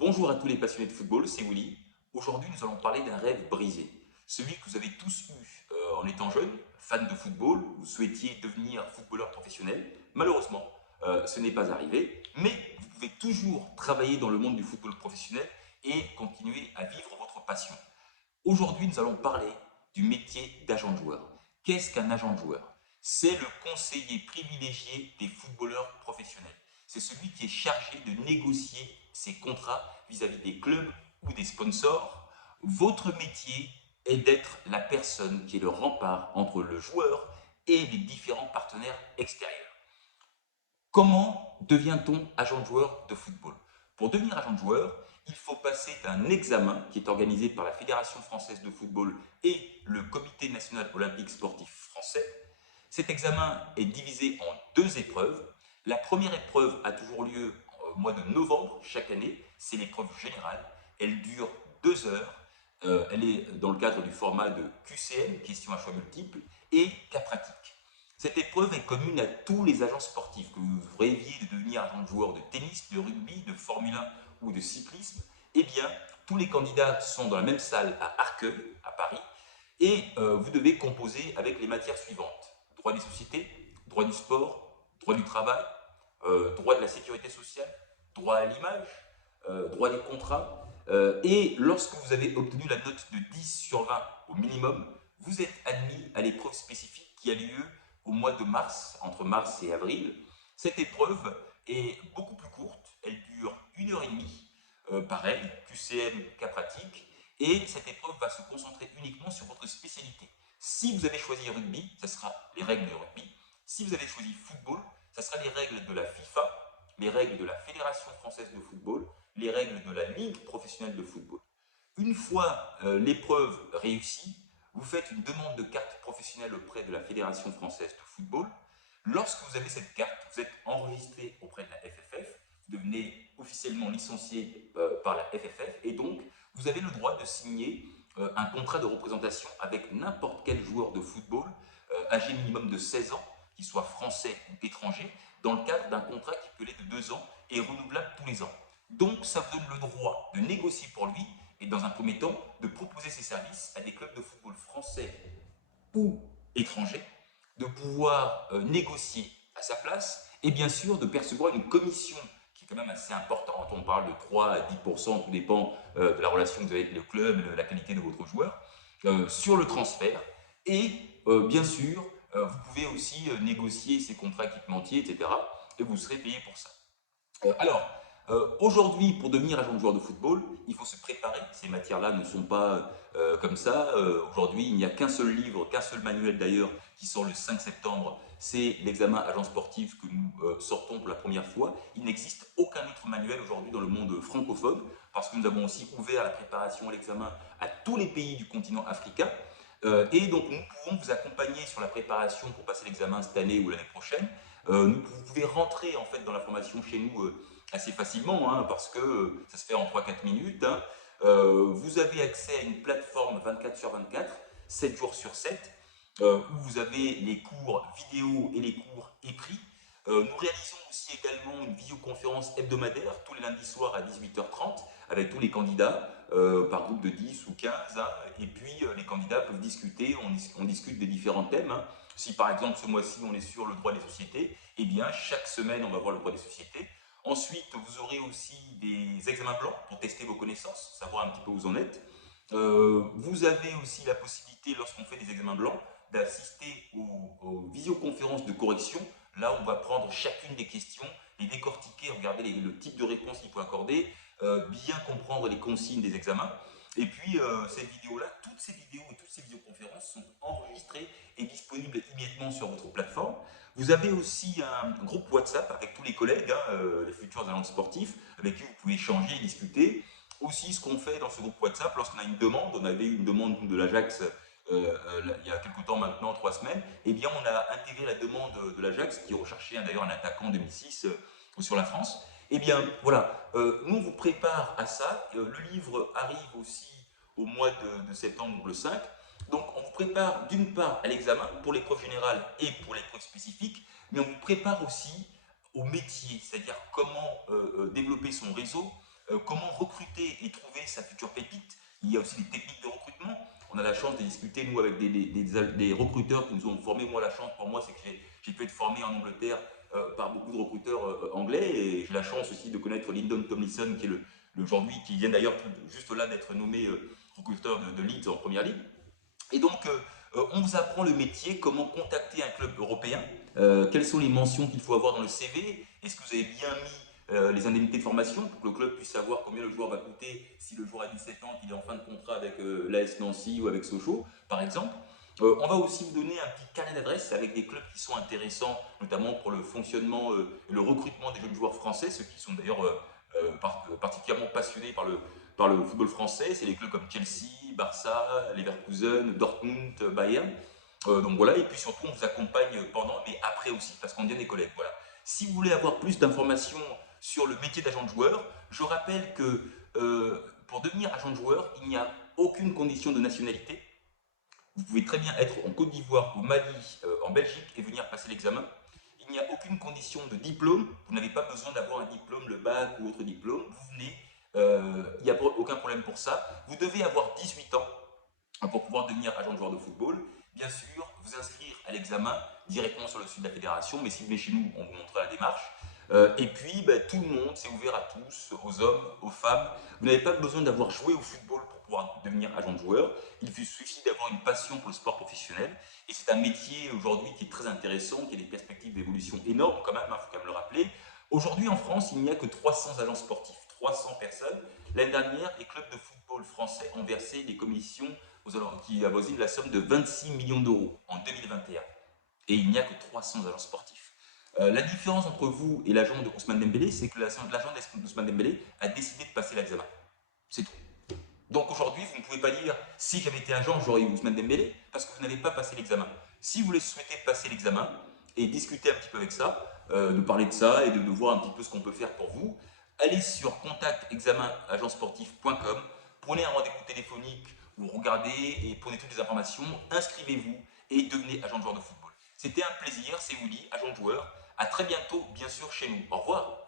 Bonjour à tous les passionnés de football, c'est Willy. Aujourd'hui, nous allons parler d'un rêve brisé. Celui que vous avez tous eu en étant jeune, fan de football, vous souhaitiez devenir footballeur professionnel. Malheureusement, ce n'est pas arrivé, mais vous pouvez toujours travailler dans le monde du football professionnel et continuer à vivre votre passion. Aujourd'hui, nous allons parler du métier d'agent de joueur. Qu'est-ce qu'un agent de joueur? C'est le conseiller privilégié des footballeurs professionnels. C'est celui qui est chargé de négocier ses contrats vis-à-vis des clubs ou des sponsors. Votre métier est d'être la personne qui est le rempart entre le joueur et les différents partenaires extérieurs. Comment devient-on agent de joueur de football? Pour devenir agent de joueur, il faut passer d'un examen qui est organisé par la Fédération française de football et le Comité national olympique sportif français. Cet examen est divisé en deux épreuves. La première épreuve a toujours lieu au mois de novembre chaque année. C'est l'épreuve générale. Elle dure 2 heures. Elle est dans le cadre du format de QCM, questions à choix multiples, et cas pratique. Cette épreuve est commune à tous les agents sportifs, que vous rêviez de devenir agent de joueur de tennis, de rugby, de Formule 1 ou de cyclisme. Eh bien, tous les candidats sont dans la même salle à Arcueil, à Paris, et vous devez composer avec les matières suivantes: droit des sociétés, droit du sport, droit du travail, droit de la sécurité sociale, droit à l'image, droit des contrats. Et lorsque vous avez obtenu la note de 10 sur 20 au minimum, vous êtes admis à l'épreuve spécifique qui a lieu au mois de mars, entre mars et avril. Cette épreuve est beaucoup plus courte, elle dure 1 heure et demie, pareil, QCM, cas pratique, et cette épreuve va se concentrer uniquement sur votre spécialité. Si vous avez choisi rugby, ce sera les règles de rugby. Si vous avez choisi football, ce sera les règles de la FIFA, les règles de la Fédération française de football, les règles de la Ligue professionnelle de football. Une fois l'épreuve réussie, vous faites une demande de carte professionnelle auprès de la Fédération française de football. Lorsque vous avez cette carte, vous êtes enregistré auprès de la FFF, vous devenez officiellement licencié par la FFF, et donc vous avez le droit de signer un contrat de représentation avec n'importe quel joueur de football âgé minimum de 16 ans, qu'il soit français ou étranger, dans le cadre d'un contrat qui peut être de 2 ans et renouvelable tous les ans. Donc ça vous donne le droit de négocier pour lui et, dans un premier temps, de proposer ses services à des clubs de football français ou étrangers, de pouvoir négocier à sa place et bien sûr de percevoir une commission qui est quand même assez importante. On parle de 3 à 10%, tout dépend de la relation que vous avez avec le club, la qualité de votre joueur, sur le transfert. Et bien sûr, vous pouvez aussi négocier ses contrats équipementiers, etc. Et vous serez payé pour ça. Aujourd'hui, pour devenir agent de joueur de football, il faut se préparer. Ces matières-là ne sont pas comme ça. Aujourd'hui, il n'y a qu'un seul livre, qu'un seul manuel d'ailleurs, qui sort le 5 septembre. C'est l'examen agent sportif que nous sortons pour la première fois. Il n'existe aucun autre manuel aujourd'hui dans le monde francophone, parce que nous avons aussi ouvert la préparation à l'examen à tous les pays du continent africain. Et donc, nous pouvons vous accompagner sur la préparation pour passer l'examen cette année ou l'année prochaine. Vous pouvez rentrer en fait dans la formation chez nous assez facilement, hein, parce que ça se fait en 3-4 minutes. Hein. Vous avez accès à une plateforme 24 sur 24, 7 jours sur 7, où vous avez les cours vidéo et les cours écrits. Nous réalisons aussi également une visioconférence hebdomadaire tous les lundis soirs à 18h30 avec tous les candidats par groupe de 10 ou 15. Hein, et puis les candidats peuvent discuter, on discute des différents thèmes. Hein. Si par exemple ce mois-ci on est sur le droit des sociétés, eh bien chaque semaine on va voir le droit des sociétés. Ensuite, vous aurez aussi des examens blancs pour tester vos connaissances, savoir un petit peu où vous en êtes. Vous avez aussi la possibilité, lorsqu'on fait des examens blancs, d'assister aux visioconférences de correction. Là, on va prendre chacune des questions, les décortiquer, regarder le type de réponse qu'il faut accorder, bien comprendre les consignes des examens. Et puis, cette vidéo-là, toutes ces vidéos et toutes ces visioconférences sont enregistrées et disponibles immédiatement sur votre plateforme. Vous avez aussi un groupe WhatsApp avec tous les collègues, hein, les futurs agents sportifs, avec qui vous pouvez échanger et discuter. Aussi, ce qu'on fait dans ce groupe WhatsApp, lorsqu'on a une demande, on avait eu une demande de l'Ajax il y a quelques temps maintenant, 3 semaines, eh bien on a intégré la demande de l'Ajax, qui recherchait d'ailleurs un attaquant 2006 sur la France. Eh bien voilà, nous on vous prépare à ça. Le livre arrive aussi au mois de septembre le 5. Donc on vous prépare d'une part à l'examen pour l'épreuve générale et pour l'épreuve spécifique, mais on vous prépare aussi au métier, c'est-à-dire comment développer son réseau, comment recruter et trouver sa future pépite. Il y a aussi des techniques de recrutement. On a la chance de discuter, nous, avec des recruteurs qui nous ont formés. Moi, la chance pour moi, c'est que j'ai pu être formé en Angleterre par beaucoup de recruteurs anglais. Et j'ai la chance aussi de connaître Lyndon Tomlinson, qui est aujourd'hui, qui vient d'ailleurs juste là d'être nommé recruteur de Leeds en première ligue. Et donc, on vous apprend le métier, comment contacter un club européen, quelles sont les mentions qu'il faut avoir dans le CV, est-ce que vous avez bien mis les indemnités de formation pour que le club puisse savoir combien le joueur va coûter si le joueur a 17 ans, qu'il est en fin de contrat avec l'AS Nancy ou avec Sochaux, par exemple. On va aussi vous donner un petit carnet d'adresses avec des clubs qui sont intéressants, notamment pour le fonctionnement et le recrutement des jeunes joueurs français, ceux qui sont d'ailleurs particulièrement passionnés par le football français. C'est les clubs comme Chelsea, Barça, Leverkusen, Dortmund, Bayern. Donc voilà, et puis surtout on vous accompagne pendant, mais après aussi, parce qu'on devient des collègues. Voilà. Si vous voulez avoir plus d'informations sur le métier d'agent de joueur, je rappelle que pour devenir agent de joueur, il n'y a aucune condition de nationalité. Vous pouvez très bien être en Côte d'Ivoire, au Mali, en Belgique et venir passer l'examen. Il n'y a aucune condition de diplôme. Vous n'avez pas besoin d'avoir un diplôme, le bac ou autre diplôme. Vous venez, il n'y a aucun problème pour ça. Vous devez avoir 18 ans pour pouvoir devenir agent de joueur de football. Bien sûr, vous inscrire à l'examen directement sur le site de la fédération, mais si vous venez chez nous, on vous montrera la démarche. Et puis, tout le monde, c'est ouvert à tous, aux hommes, aux femmes. Vous n'avez pas besoin d'avoir joué au football pour pouvoir devenir agent de joueur. Il vous suffit d'avoir une passion pour le sport professionnel. Et c'est un métier aujourd'hui qui est très intéressant, qui a des perspectives d'évolution énormes quand même, il faut quand même le rappeler. Aujourd'hui en France, il n'y a que 300 agents sportifs, 300 personnes. L'année dernière, les clubs de football français ont versé des commissions qui avoisinent la somme de 26 millions d'euros en 2021. Et il n'y a que 300 agents sportifs. La différence entre vous et l'agent de Ousmane Dembélé, c'est que l'agent d'Ousmane Dembélé a décidé de passer l'examen. C'est tout. Donc aujourd'hui, vous ne pouvez pas dire si j'avais été agent, j'aurais eu Ousmane Dembélé, parce que vous n'avez pas passé l'examen. Si vous voulez souhaiter passer l'examen et discuter un petit peu avec ça, de parler de ça et de voir un petit peu ce qu'on peut faire pour vous, allez sur contactexamenagentsportif.com, prenez un rendez-vous téléphonique, vous regardez et prenez toutes les informations, inscrivez-vous et devenez agent de joueur de football. C'était un plaisir, c'est Willy, agent de joueur. À très bientôt, bien sûr, chez nous. Au revoir.